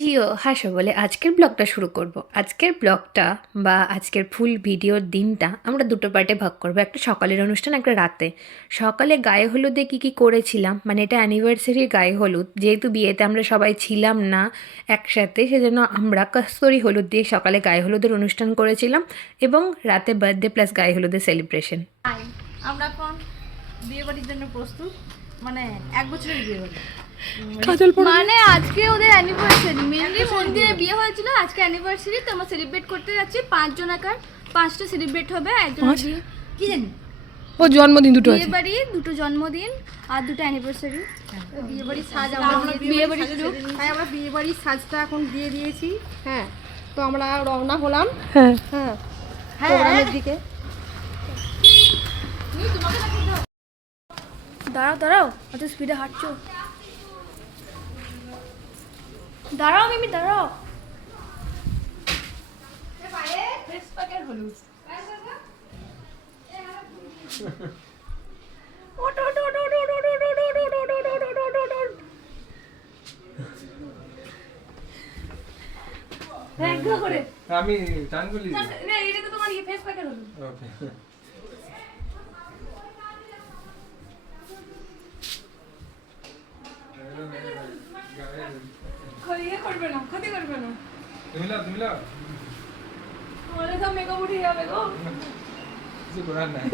জিও হাসো বলে আজকের ব্লগটা শুরু করব। আজকের ব্লগটা বা আজকের ফুল ভিডিওর দিনটা আমরা দুটো পার্টে ভাগ করবো, একটা সকালের অনুষ্ঠান, একটা রাতে। সকালে গায়ে হলুদে কী করেছিলাম, মানে এটা অ্যানিভার্সারির গায়ে হলুদ, যেহেতু বিয়েতে আমরা সবাই ছিলাম না একসাথে, সেজন্য আমরা কস্তুরি হলুদ দিয়ে সকালে গায়ে হলুদের অনুষ্ঠান করেছিলাম এবং রাতে বার্থডে প্লাস গায়ে হলুদের সেলিব্রেশন। আমরা এখন বিয়ে বাড়ির জন্য প্রস্তুত, মানে 1 বছরের বিয়ে বাড়ি, মানে আজকে ওদের অ্যানিভার্সারি। মেনলি মন্দিরে বিয়ে হয়েছিল, আজকে অ্যানিভার্সারি, তো আমরা সেলিব্রেট করতে যাচ্ছি। 5 জন একার 5টা সেলিব্রেট হবে। একজন কি জানি ও জন্মদিন দুটো আছে, বিয়ে বাড়ি, দুটো জন্মদিন আর দুটো অ্যানিভার্সারি। বিয়ে বাড়ির সাজ আমরা বিয়ে বাড়ির তাই আমরা বিয়ে বাড়ির সাজটা এখন দিয়ে দিয়েছি। হ্যাঁ, তো আমরা রওনা হলাম। হ্যাঁ হ্যাঁ প্রোগ্রামের দিকে। দাঁড়াও অত স্পিডে হাঁটছো। দাঁড়াও মিমি, দাঁড়াও। আমি টান করলি না, এটা তো তোমার ফেস প্যাকের হলো। ওকে ক্ষতি করবে না। তুমি লাও আমাদের সব মেকআপ উঠে যাবে গো। কিছু করার নাই।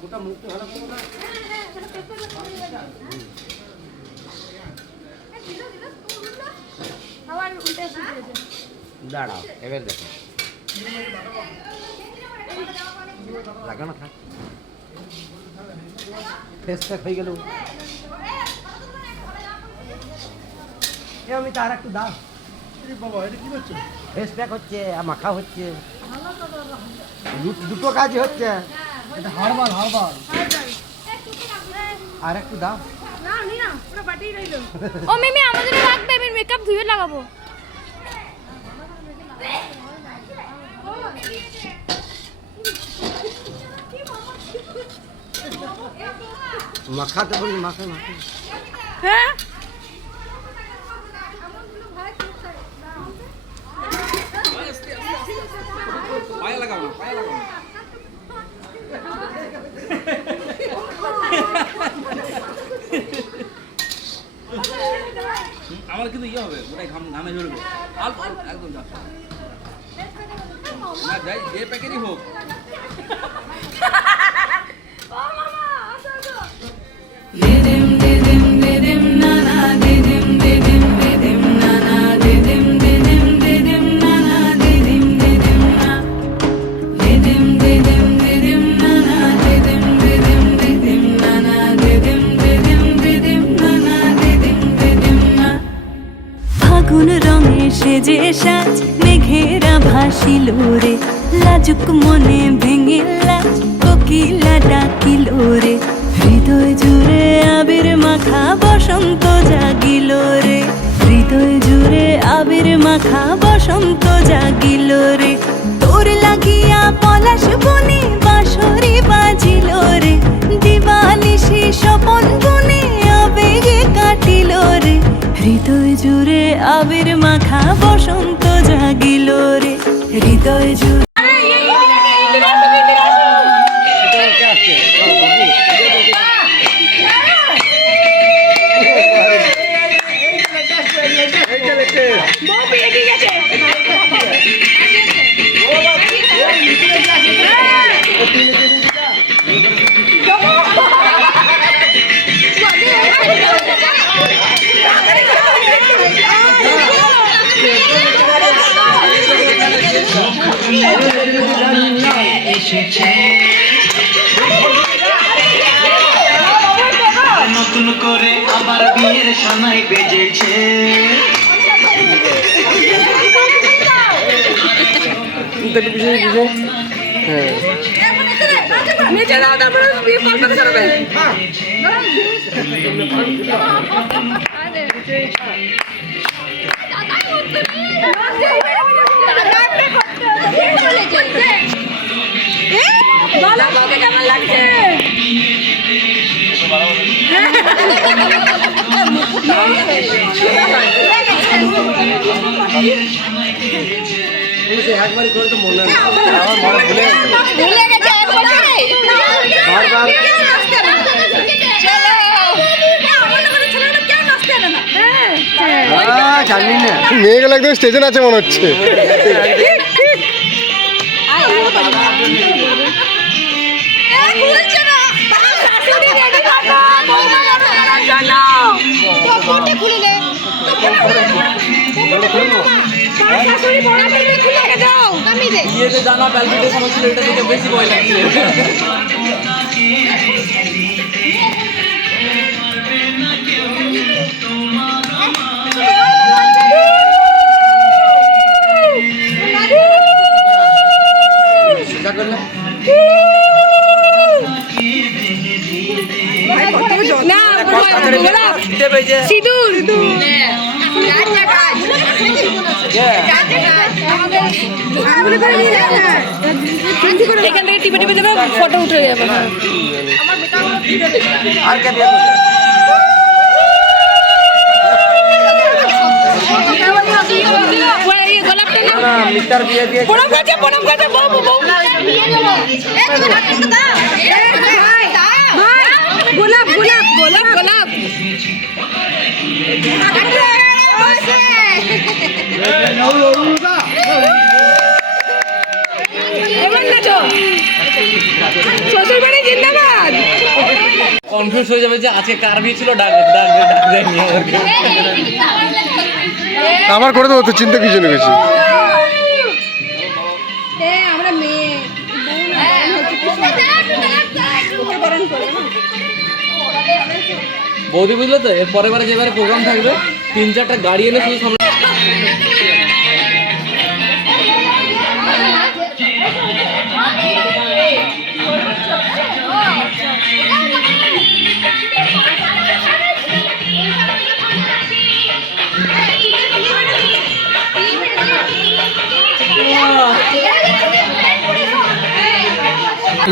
গোটা মুখটা ভালো করো না। আবার উল্টে দাঁড়াও, এবার দেখো লাগানো থাক, ফেস প্যাক হয়ে গেল। আমি তার একটু দাও। বাবা এটা কি করছো? ফেস প্যাক হচ্ছে আর মাখা হচ্ছে, দুটো কাজই হচ্ছে। এটা হারবাল আর একটু দাও। না নি না, পুরো বাটিই রইলো। ও মিমি আমাদের লাগবে, আমি মেকআপ ধুয়ে লাগাবো। মাখাতে বলি, মাখে মাখে। হ্যাঁ পায়ে লাগাও না, পায়ে লাগাও না। আমার কিন্তু ইয়ে হবে, ওটাই ঘামে ঝরবে। অল্প একদম না যাই, যে প্যাকেটই হোক। ফাগুন রঙে সেজে সাজ মেঘেরা ভাসিল রে, লাজুক মনে ভেঙে লাজ কোকিলা ডাকিল রে, হৃদয় জুড়ে আবির মাখা বসন্ত জাগিল রে, হৃদয় জুড়ে আবির মাখা বসন্ত জাগিল রে, তোর লাগিয়া পলাশ বনে বাঁশরি বাজিল রে, দিবানিশি স্বপন বনে আবেগে কাটিল রে, হৃদয় জুড়ে আবির মাখা বসন্ত জাগিল রে, হৃদয় জুড়ে। নতুন করে আবার বিয়ের সানাই বেজেছে। কেমন লাগছে? একবারই করে তো মনে নেই আমার মনে ভুলে গেছে বারবার জানি না মেয়েগুলো একদম স্টেশন আছে মনে হচ্ছে। বিয়েতে জানা প্যালপিটেশন হচ্ছিল, এটা থেকে বেশি ভয় লাগছে। সোজা করলে না সিঁদুর এখান থেকে টিপে টিপে দেবে, ফটো উঠে যাবে। আর কে বিয়ে করবে গোলাপটা না না মিস্টার বিয়ে দিয়ে প্রণাম করছে বউ গোলাপ গোলাপ গোলাপ গোলাপ শ্বশুর বাড়ি জিন্দাবাদ। কনফিউজ হয়ে যাবে যে আজকে কার বিয়ে ছিল, ডাক দেয়নি আমাদেরকে। আমার করে দেবো তো, চিন্তা কিছু না কিছু। আমরা মেয়ে বৌদি বুঝলে তো, এর পরের বারে যেবারে প্রোগ্রাম থাকবে 3-4টা গাড়ি এনে শুধু সামনে।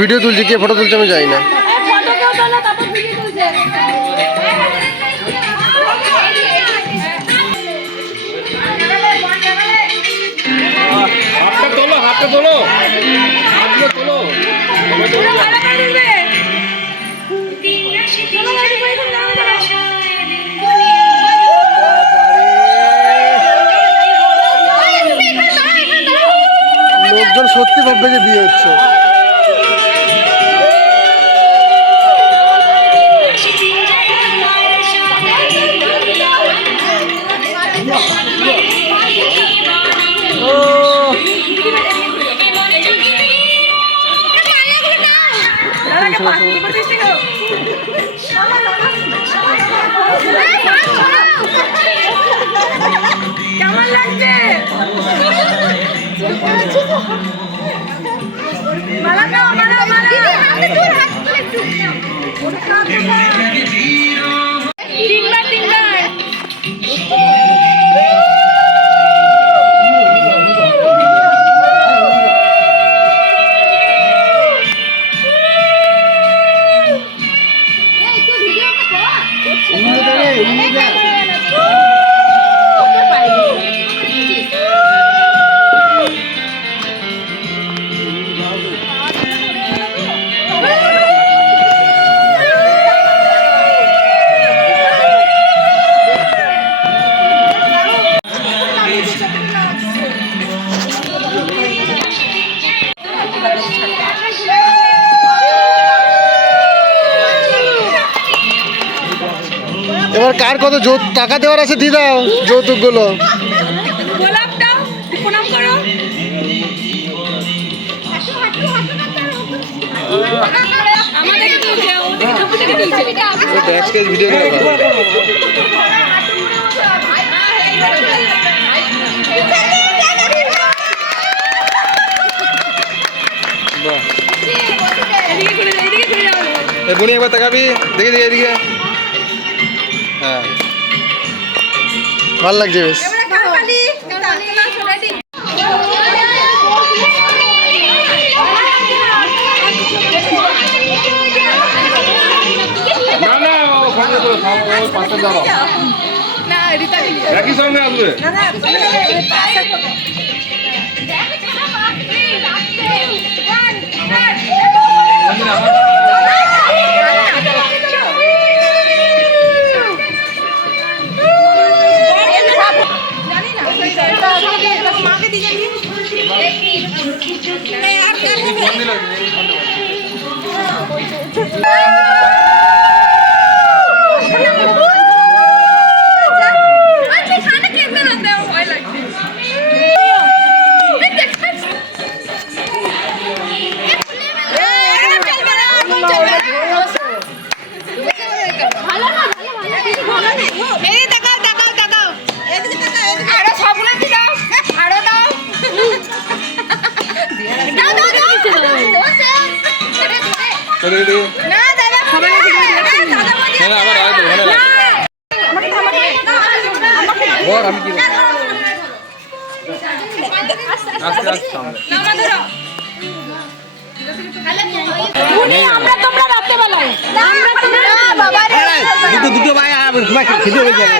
ভিডিও তুলছি, কে ফটো তুলছে আমি জানি না। হাতটা তোলো, হাতটা তোলো, হাতটা তোলো। লোকজন সত্যি ভাববে যে বিয়ে হচ্ছে। কেমন লাগছে? মালা দাও, মালা মালা তিনবার এবার কার কত টাকা দেওয়ার আছে দিয়ে দাও যৌতুক গুলো। গোলাপ দাও, প্রণাম করো। আমাদেরকে তুলছে, ওদিকে ঠাকুরকে তুলছে। ভিডিও এদিকে ঘুরে যাও, এদিকে ঘুরে যাও। বুনি একবার তাকাবি, দেখে দেখে এদিকে। হ্যাঁ ভাল লাগছে বেশ। একই সঙ্গে আসবে। দুটো ভাই খেতে হয়ে যাবে।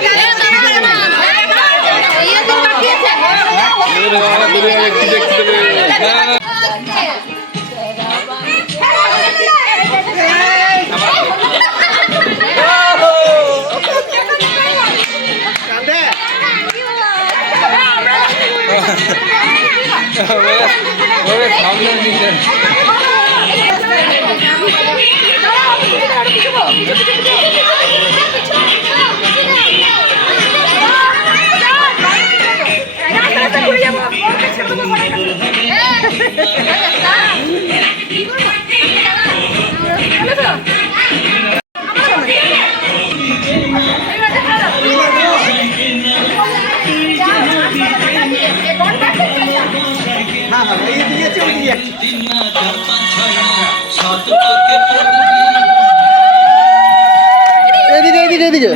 এদিকে এদিকে এদিকে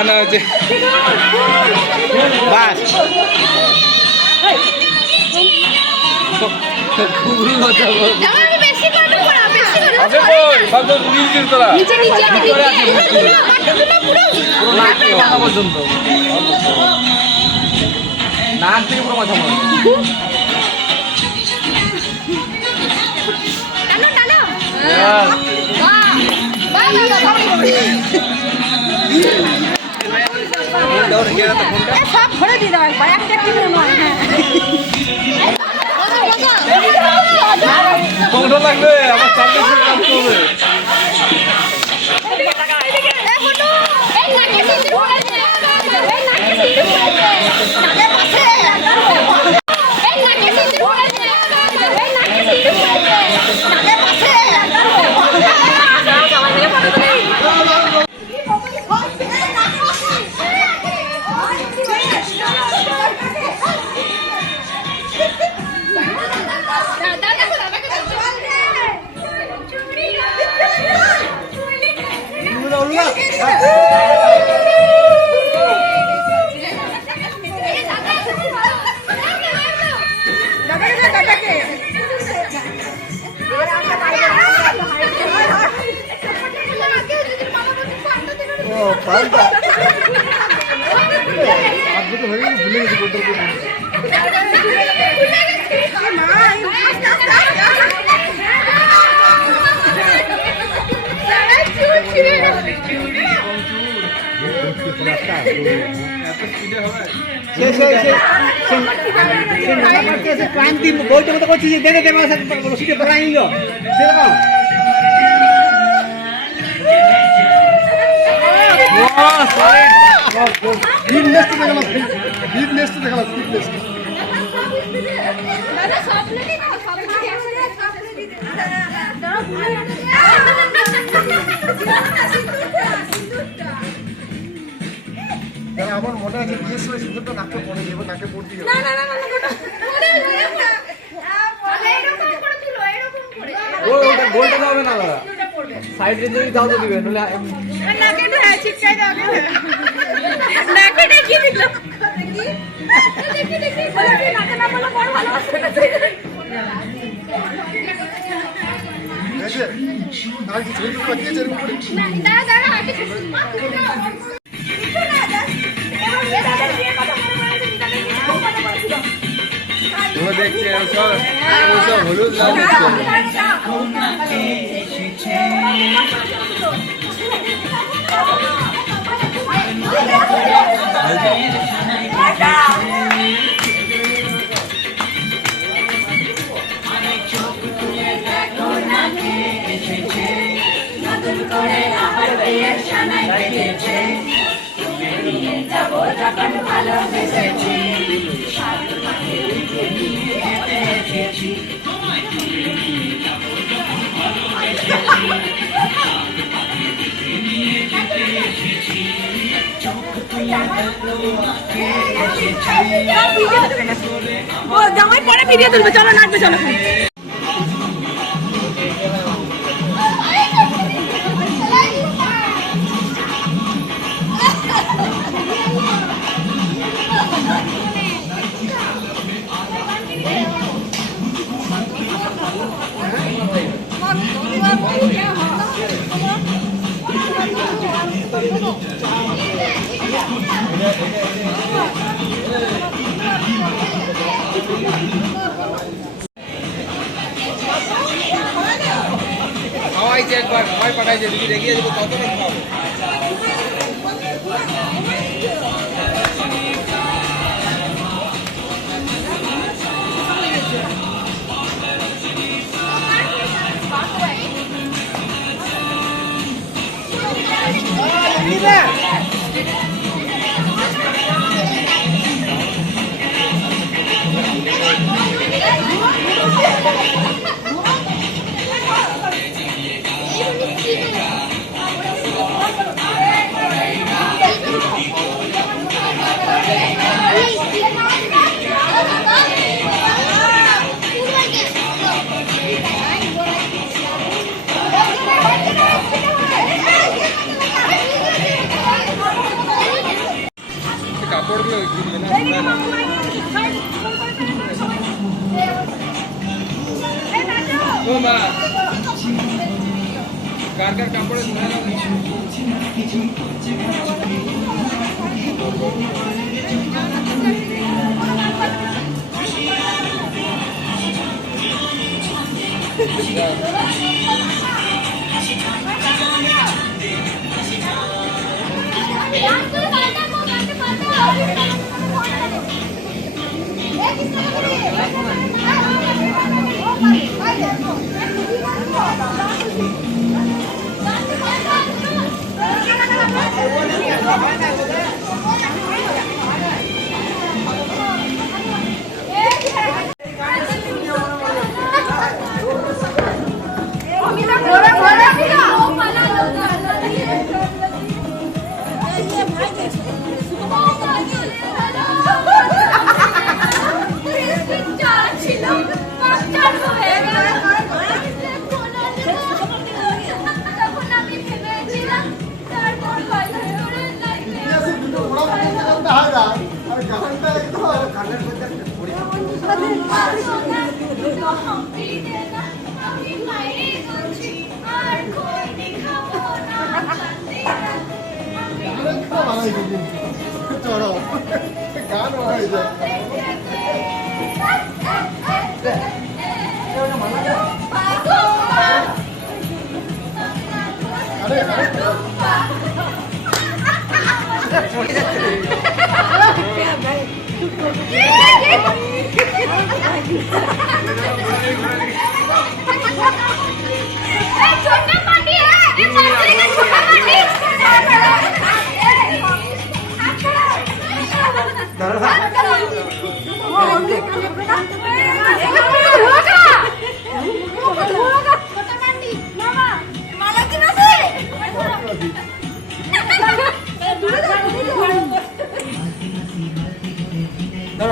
আনা হচ্ছে বাস পর্যন্ত নাক থেকে পুরো মাথা মারো। সব ভরে দিয়ে দাও একবার একটা কি কতটা লাগবে আমার চাকরি করতে হবে। এত স্পিডে হবে ক্রান্তি বইটা মতো করছি যে দেখে দেবে রশিদে পড়াই নিল সেরকম আমার মনে আছে বিয়ের সময় সিঁদুরটা নাকে পড়ে যাবো নাকে পড়তে যাবো গোলটা হবে না দাদা সাইডে যদি দাও তো দিবে নলে আর কি ছবি পাঠিয়েছে এরকম করে দেখছি সব হলুদ লাল জামাই পরে ভিডিও তুলবে, চলো নাচবে, চলো। খাওয়াইছে একবার খাওয়াই পাঠাইছে যদি রেগিয়ে যাবো কতটা খাওয়াবো কাপড়গুলো ও মা কার কার কাপড়ে ধরে নাও আরে छोटा पार्टी है ये पार्टी का छोटा पार्टी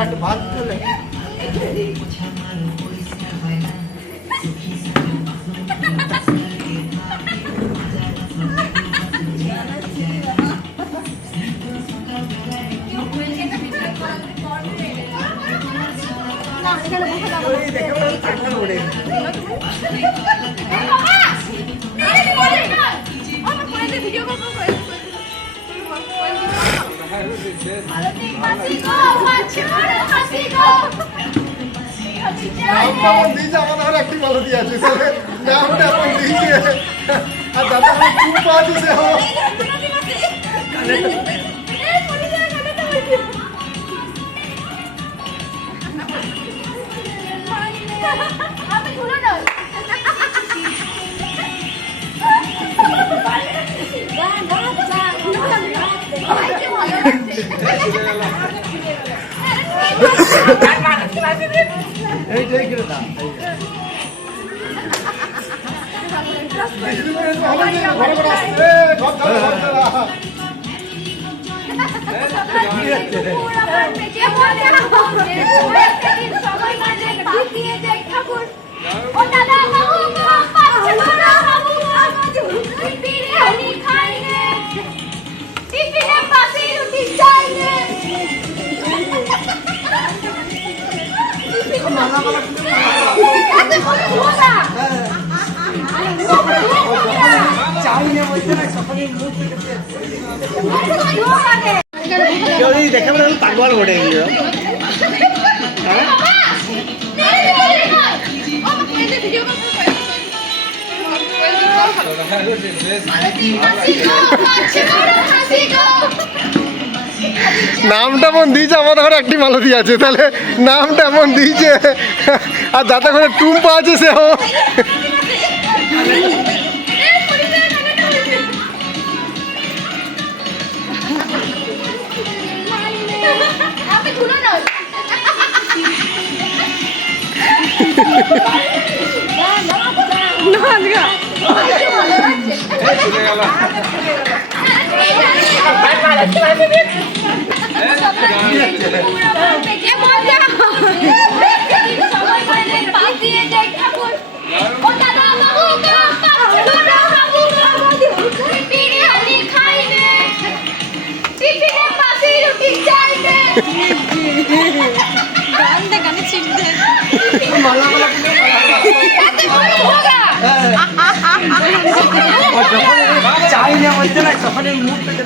একটা ভাত দিলে নামটা দিয়েছে আমাদের একটি ভালো দিয়ে আছে নামটা এখন দিয়েছে আর দাদা খুব পাওয়া দিয়েছে এইটাই করে দাম দেখে পাগল ঘটে গেল নামটা এমন দিয়েছে আমাদের ঘরে একটি মালতি আছে তাহলে নামটা এমন দিয়েছে আর যাতে করে টুম্পা আছে সে চাই না বলছে না তখন মুখ থেকে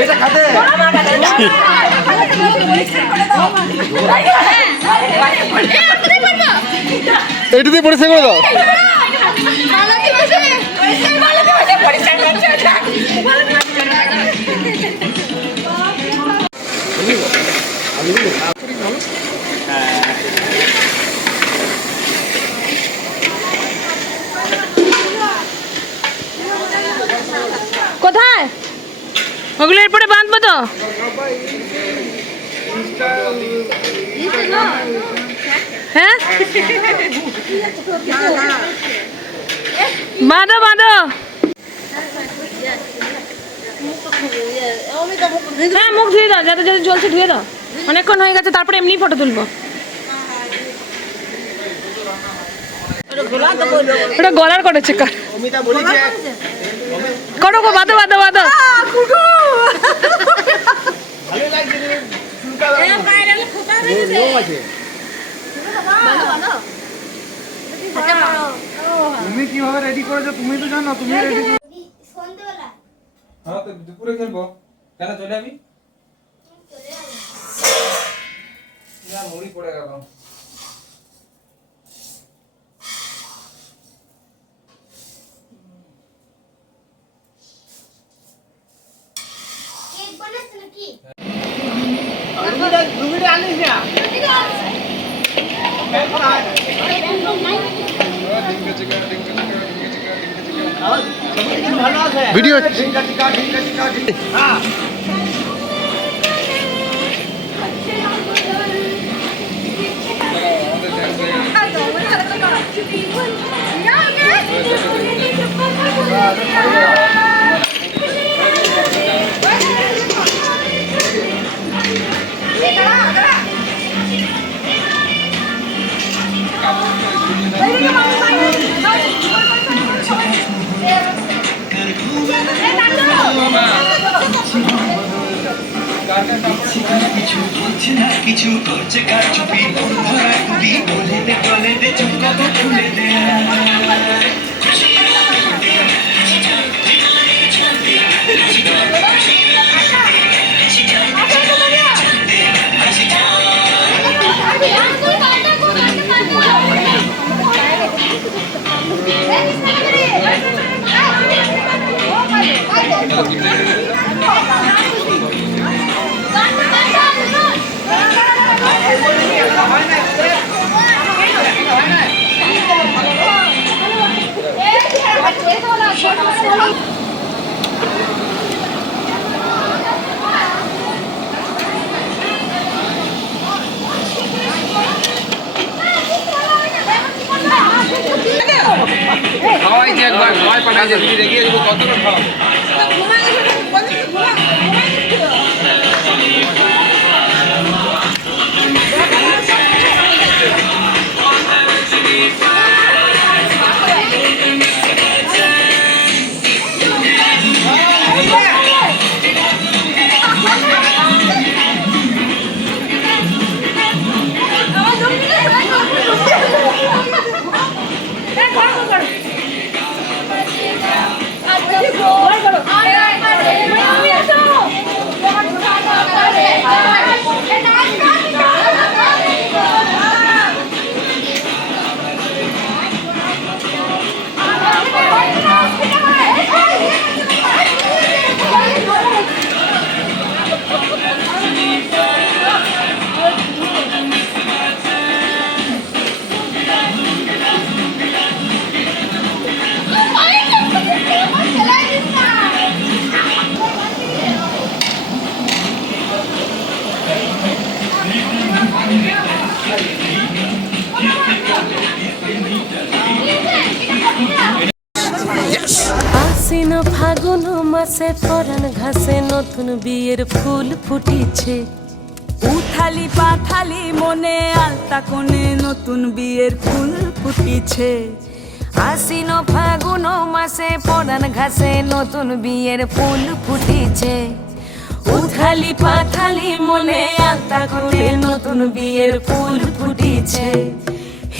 এটা খাতে এইটা দিয়ে পরিষ্কার করে দাও কোথায় ওগুলো এরপরে বাঁধবো তো হ্যাঁ বাঁধো বাঁধো হ্যাঁ মুখ ধুয়ে দাও যাতে যদি জলছে ধুয়ে দাও অনেকক্ষণ হয়ে গেছে তারপরে এমনি ফটো তুলবো ওটা গলার করেছে করো গো বাঁধো বাঁধো বাঁধো তুমি কিভাবে রেডি করেছো তুমি তো জানো তুমি রেডি হ্যাঁ তো দুপুরে খেলবো কেন চলে যাবি না মুড়ি পড়ে গেল কেক ভিডিও কিছু বলছে না কিছু করছে কার চুপি ধরা কুবি বলে দে বলে দে চুপ কত খুলে দে খাওয়াইছে একবার খাওয়াই পাঠাইছে তুমি রেগে যাবো কতটা খাওয়াবো আশ্বিন ফাগুন মাসে পরাণ ঘাসে নতুন বিয়ের ফুল ফুটিছে। উথালি পাথালি মনে আলতা কোণে নতুন বিয়ের ফুল ফুটিছে। আশ্বিন ফাগুন মাসে পরাণ ঘাসে নতুন বিয়ের ফুল ফুটিছে। উথালি পাথালি মনে আলতা কোণে নতুন বিয়ের ফুল ফুটিছে।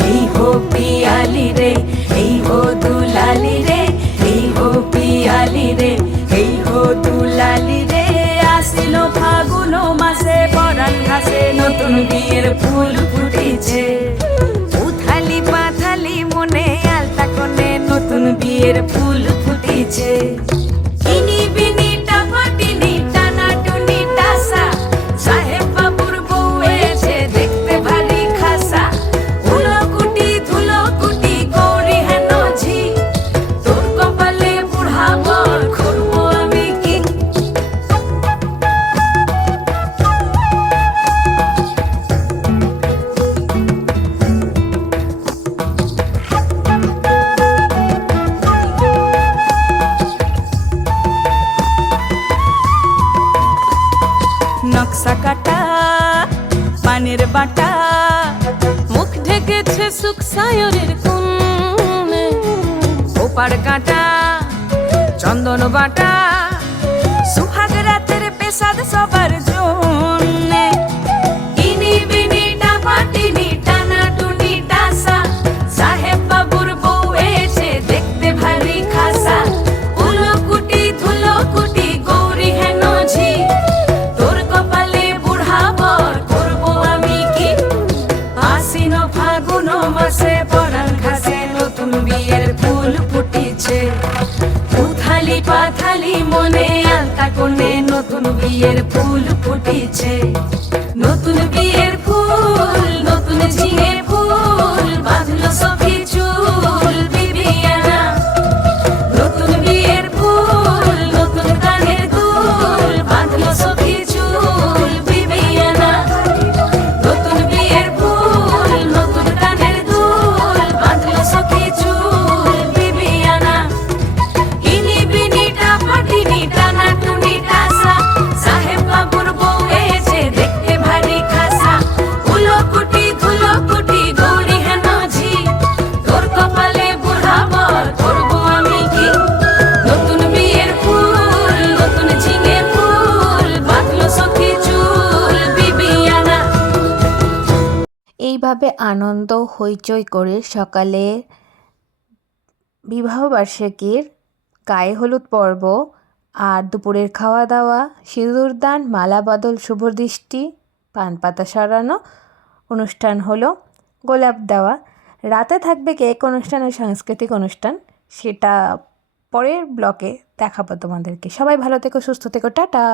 এই হো পিয়ালি রে, এই হো দুলালি রে, এই হো পিয়ালি রে, এই হো দুলালি রে। আসিল ফাগুন মাসে পরাণ ঘাসে নতুন বিয়ের ফুল ফুটিছে। উথালি পাথালি মনে আলতা কোণে নতুন বিয়ের ফুল ফুটিছে। ইনি বিনি টাপাটিনি টানা টুনি টাসা, সাহেব বাবুর বউ এসে দেখতে ভারী খাসা। উলকুটি ধুলকুটি গৌরী হেন ঝি, তোর কপালে বুড়া বর করবো আমি কি। নকশা কাটা পানের বাটা, মুখ ঢেকেছে সুখ সায়রের কোণে। ওপার কাটা চন্দন বাটা, সুহাগ রাতের পেশাদ সবার জন্যে। ইনি বিনি টাপাটিনি টানা টুনি টাসা, সাহেব বাবুর বউ এসে দেখতে ভারী খাসা। উলকুটি ধুলকুটি গৌরী হেন ঝি, তোর কপালে বুড়া বর করবো আমি কি। আশ্বিন ফাগুন মাসে পরাণ ঘাসে নতুন বিয়ের ফুল ফুটিছে। উথালি পাথালি মনে আলতা কোণে নতুন বিয়ের ফুল ফুটিছে। নতুন এইভাবে আনন্দ হইচই করে সকালে বিবাহবার্ষিকীর গায়ে হলুদ পর্ব আর দুপুরের খাওয়া দাওয়া, সিঁদুর দান, মালা বদল, শুভ দৃষ্টি, পান পাতা সরানো অনুষ্ঠান হলো, গোলাপ দেওয়া, রাতে থাকবে কেক অনুষ্ঠান আর সাংস্কৃতিক অনুষ্ঠান। সেটা পরের ব্লকে দেখাবো তোমাদেরকে। সবাই ভালো থেকো, সুস্থ থেকো, টাটা।